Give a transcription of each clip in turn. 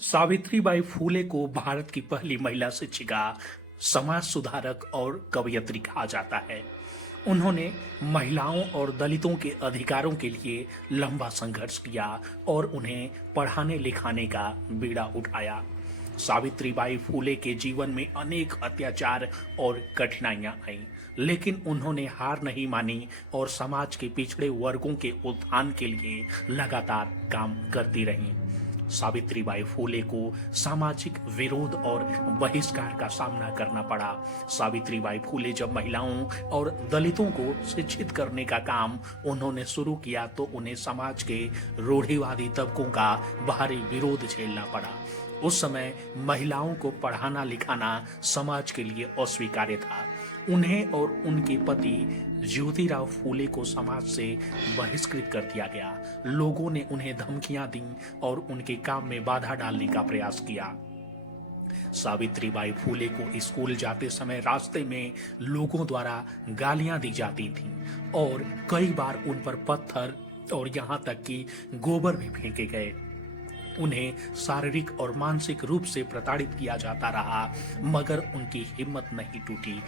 सावित्रीबाई फूले को भारत की पहली महिला शिक्षिका, समाज सुधारक और कवयित्री कहा जाता है। उन्होंने महिलाओं और दलितों के अधिकारों के लिए लंबा संघर्ष किया और उन्हें पढ़ाने लिखाने का बीड़ा उठाया। सावित्रीबाई फूले के जीवन में अनेक अत्याचार और कठिनाइयां आईं, लेकिन उन्होंने हार नहीं मानी और समाज के पिछड़े वर्गों के उत्थान के लिए लगातार काम करती रहीं। सावित्रीबाई फूले को सामाजिक विरोध और बहिष्कार का सामना करना पड़ा। सावित्रीबाई फूले जब महिलाओं और दलितों को शिक्षित करने का काम उन्होंने शुरू किया तो उन्हें समाज के रूढ़िवादी तबकों का बाहरी विरोध झेलना पड़ा। उस समय महिलाओं को पढ़ाना लिखाना समाज के लिए अस्वीकार्य था। उन्हें और उनके पति ज्योतिराव फूले को समाज से बहिष्कृत कर दिया गया। लोगों ने उन्हें धमकियां दी और उनके काम में बाधा डालने का प्रयास किया। सावित्रीबाई फूले को स्कूल जाते समय रास्ते में लोगों द्वारा गालियां दी जाती थीं और कई बार उन पर पत्थर और यहां तक कि गोबर भी फेंके गए। उन्हें शारीरिक और मानसिक रूप से प्रताड़ित किया जाता रहा, मगर उनकी हिम्मत नहीं टूटी।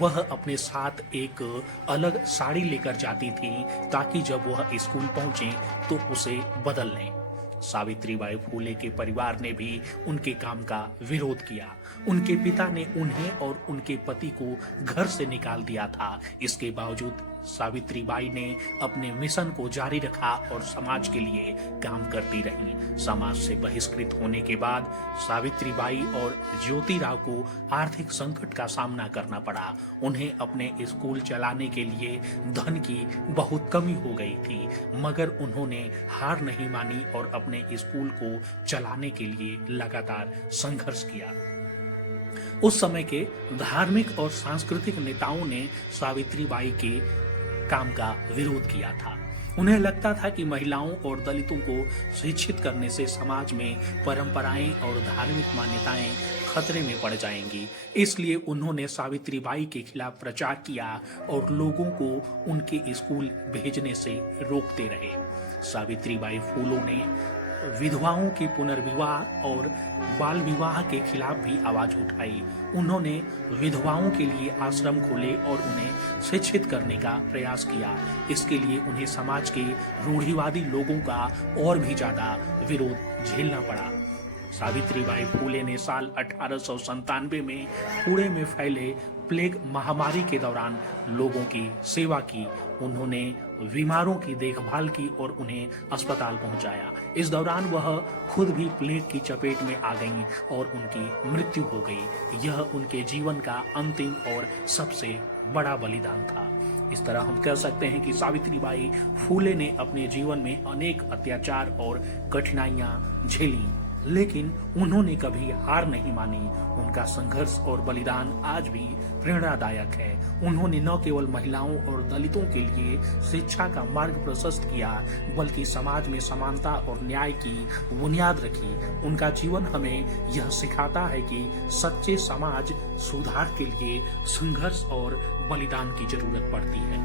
वह अपने साथ एक अलग साड़ी लेकर जाती थी ताकि जब वह स्कूल पहुंचे तो उसे बदल लें। सावित्रीबाई फूले के परिवार ने भी उनके काम का विरोध किया। उनके पिता ने उन्हें और उनके पति को घर से निकाल दिया था। इसके बावजूद सावित्रीबाई ने अपने मिशन को जारी रखा और समाज के लिए काम करती रहीं। समाज से बहिष्कृत होने के बाद सावित्रीबाई और ज्योतिराव को आर्थिक संकट का सामना करना पड़ा। उन्हें अपने स्कूल चलाने के लिए धन की बहुत कमी हो गई थी, मगर उन्होंने हार नहीं मानी और अपने स्कूल को चलाने के लिए लगातार संघर्ष किया। उस समय के धार्मिक और सांस्कृतिक नेताओं ने सावित्रीबाई के काम का विरोध किया था। उन्हें लगता था कि महिलाओं और दलितों को शिक्षित करने से समाज में परंपराएं और धार्मिक मान्यताएं खतरे में पड़ जाएंगी। इसलिए उन्होंने सावित्रीबाई के खिलाफ प्रचार किया और लोगों को उनके स्कूल भेजने से रोकते रहे। सावित्रीबाई फूलों ने विधवाओं के पुनर्विवाह और बाल विवाह के खिलाफ भी आवाज उठाई। उन्होंने विधवाओं के लिए आश्रम खोले और उन्हें शिक्षित करने का प्रयास किया। इसके लिए उन्हें समाज के रूढ़िवादी लोगों का और भी ज्यादा विरोध झेलना पड़ा। सावित्रीबाई फूले ने साल 1897 में पुणे में फैले प्लेग महामारी के दौरान लोगों की सेवा की। उन्होंने बीमारों की देखभाल की और उन्हें अस्पताल पहुंचाया। इस दौरान वह खुद भी प्लेग की चपेट में आ गईं और उनकी मृत्यु हो गई। यह उनके जीवन का अंतिम और सबसे बड़ा बलिदान था। इस तरह हम कह सकते हैं कि सावित्रीबाई फूले ने अपने जीवन में अनेक अत्याचार और कठिनाइयां झेली, लेकिन उन्होंने कभी हार नहीं मानी। उनका संघर्ष और बलिदान आज भी प्रेरणादायक है। उन्होंने न केवल महिलाओं और दलितों के लिए शिक्षा का मार्ग प्रशस्त किया, बल्कि समाज में समानता और न्याय की बुनियाद रखी। उनका जीवन हमें यह सिखाता है कि सच्चे समाज सुधार के लिए संघर्ष और बलिदान की जरूरत पड़ती है।